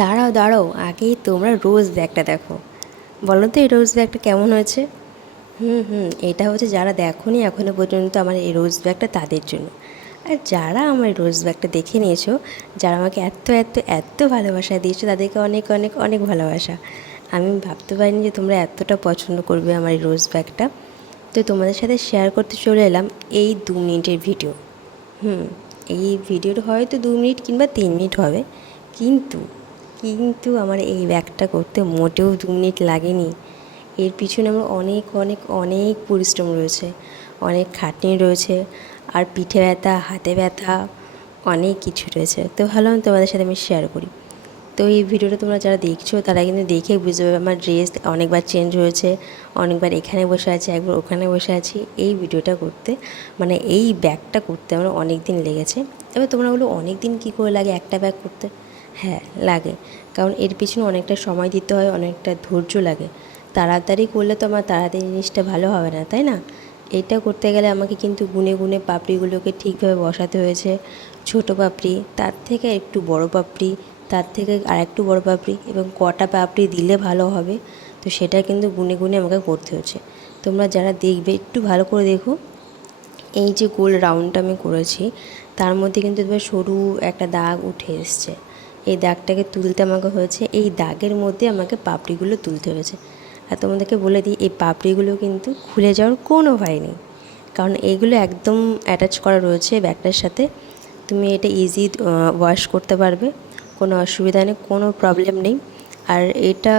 দাঁড়াও দাঁড়াও, আগেই তোমরা রোজ ব্যাগটা দেখো। বলো তো এই রোজ ব্যাগটা কেমন হয়েছে? এটা হচ্ছে যারা দেখোনি এখনও পর্যন্ত আমার এই রোজ ব্যাগটা তাদের জন্য। আর যারা আমার এই রোজ ব্যাগটা দেখে নিয়েছো, যারা আমাকে এত এত এত ভালোবাসা দিয়েছো, তাদেরকে অনেক অনেক অনেক ভালোবাসা। আমি ভাবতে পারিনি যে তোমরা এতটা পছন্দ করবে আমার এই রোজ ব্যাগটা। তো তোমাদের সাথে শেয়ার করতে চলে এলাম এই 2 মিনিটের ভিডিও। হুম এই ভিডিওটা হয়তো 2 মিনিট কিংবা 3 মিনিট হবে, কিন্তু কিন্তু আমার এই ব্যাগটা করতে মোটেও 2 মিনিট লাগেনি। এর পিছনে আমার অনেক অনেক অনেক পরিশ্রম রয়েছে, অনেক খাটনি রয়েছে, আর পিঠে ব্যথা, হাতে ব্যথা, অনেক কিছু রয়েছে। তো ভাবলাম তোমাদের সাথে আমি শেয়ার করি। তো এই ভিডিওটা তোমরা যারা দেখছো তারা কিন্তু দেখে বুঝতে পারবে আমার ড্রেস অনেকবার চেঞ্জ হয়েছে, অনেকবার এখানে বসে আছি, একবার ওখানে বসে আছি। এই ভিডিওটা করতে, মানে এই ব্যাগটা করতে আমার অনেক দিন লেগেছে। এবার তোমরা বলো অনেক দিন কী করে লাগে একটা ব্যাগ করতে? হ্যাঁ লাগে, কারণ এর পিছনে অনেকটা সময় দিতে হয়, অনেকটা ধৈর্য লাগে। তাড়াতাড়ি করলে তো আমার তাড়াতাড়ি জিনিসটা ভালো হবে না, তাই না? এটা করতে গেলে আমাকে কিন্তু গুনে গুনে পাপড়িগুলোকে ঠিকভাবে বসাতে হয়েছে। ছোট পাপড়ি, তার থেকে একটু বড় পাপড়ি, তার থেকে আর একটু বড় পাপড়ি, এবং কটা পাপড়ি দিলে ভালো হবে, তো সেটা কিন্তু গুনে গুনে আমাকে করতে হচ্ছে। তোমরা যারা দেখবে একটু ভালো করে দেখো। এই যে গোল রাউন্ডটা আমি করেছি, তার মধ্যে কিন্তু এবার সরু একটা দাগ উঠে এসছে। এই দাগটাকে তুলতে আমাকে হয়েছে, এই দাগের মধ্যে আমাকে পাপড়িগুলো তুলতে হয়েছে। আর তোমাদেরকে বলে দিই, এই পাপড়িগুলো কিন্তু খুলে যাওয়ার কোনো ভয় নেই, কারণ এইগুলো একদম অ্যাটাচ করা রয়েছে ব্যাগটার সাথে। তুমি এটা ইজি ওয়াশ করতে পারবে, কোনো অসুবিধা নেই, কোনো প্রবলেম নেই। আর এটা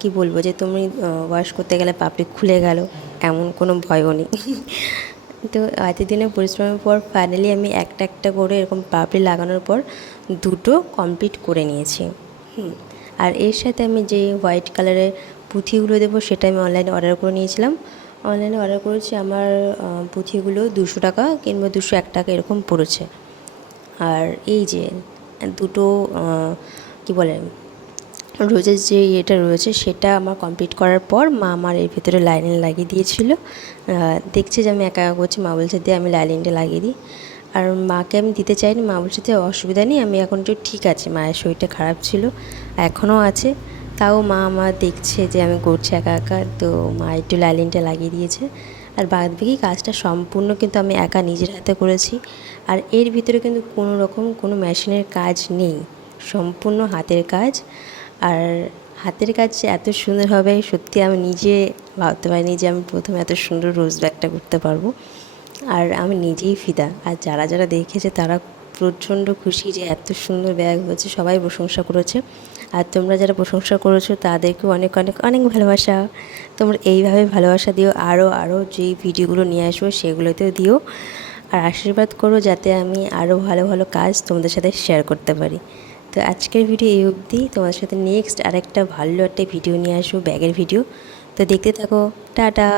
কি বলবো, যে তুমি ওয়াশ করতে গেলে পাপড়ি খুলে গেল, এমন কোনো ভয়ও নেই। তো এতদিনের পরিশ্রমের পর ফাইনালি আমি একটা একটা করে এরকম পাপড়ি লাগানোর পর দুটো কমপ্লিট করে নিয়েছি। আর এর সাথে আমি যে হোয়াইট কালারের পুঁথিগুলো দেবো সেটা আমি অনলাইনে অর্ডার করে নিয়েছিলাম। অনলাইনে অর্ডার করেছি, আমার পুঁথিগুলো 200 টাকা কিংবা 201 টাকা এরকম পড়েছে। আর এই যে দুটো কি বলে, রোজের যে ইয়েটা রয়েছে সেটা আমার কমপ্লিট করার পর মা আমার এর ভিতরে লাইনিং লাগিয়ে দিয়েছিল। দেখছে যে আমি একা একা করছি, মা বলছে দিয়ে আমি লাইনিংটা লাগিয়ে দিই। আর মাকে আমি দিতে চাইনি, মা বলছে যে অসুবিধা নেই, আমি এখন একটু ঠিক আছে, মায়ের শরীরটা খারাপ ছিল, এখনও আছে। তাও মা আমার দেখছে যে আমি করছি একা একা, তো মা একটু লাইনিংটা লাগিয়ে দিয়েছে। আর বাদ বাকি কাজটা সম্পূর্ণ কিন্তু আমি একা নিজের হাতে করেছি। আর এর ভিতরে কিন্তু কোনো রকম কোনো মেশিনের কাজ নেই, সম্পূর্ণ হাতের কাজ। আর হাতের কাজ এত সুন্দর হবে সত্যি আমি নিজে ভাবতে পারিনি যে আমি প্রথমে এত সুন্দর রোজ ব্যাগটা করতে পারবো। আর আমি নিজেই ফিদা, আর যারা যারা দেখেছে তারা প্রচণ্ড খুশি যে এত সুন্দর ব্যাগ হয়েছে, সবাই প্রশংসা করেছে। আর তোমরা যারা প্রশংসা করেছো তাদেরকেও অনেক অনেক অনেক ভালোবাসা। তোমরা এইভাবে ভালোবাসা দিও, আরও আরও যেই ভিডিওগুলো নিয়ে আসবো সেগুলোতেও দিও। আর আশীর্বাদ করো যাতে আমি আরও ভালো ভালো কাজ তোমাদের সাথে শেয়ার করতে পারি। তো আজকের ভিডিও এই অবধি, তোমাদের সাথে নেক্সট আরেকটা ভালো একটা ভিডিও নিয়ে আসবো, ব্যাগের ভিডিও। তো দেখতে থাকো, টাটা।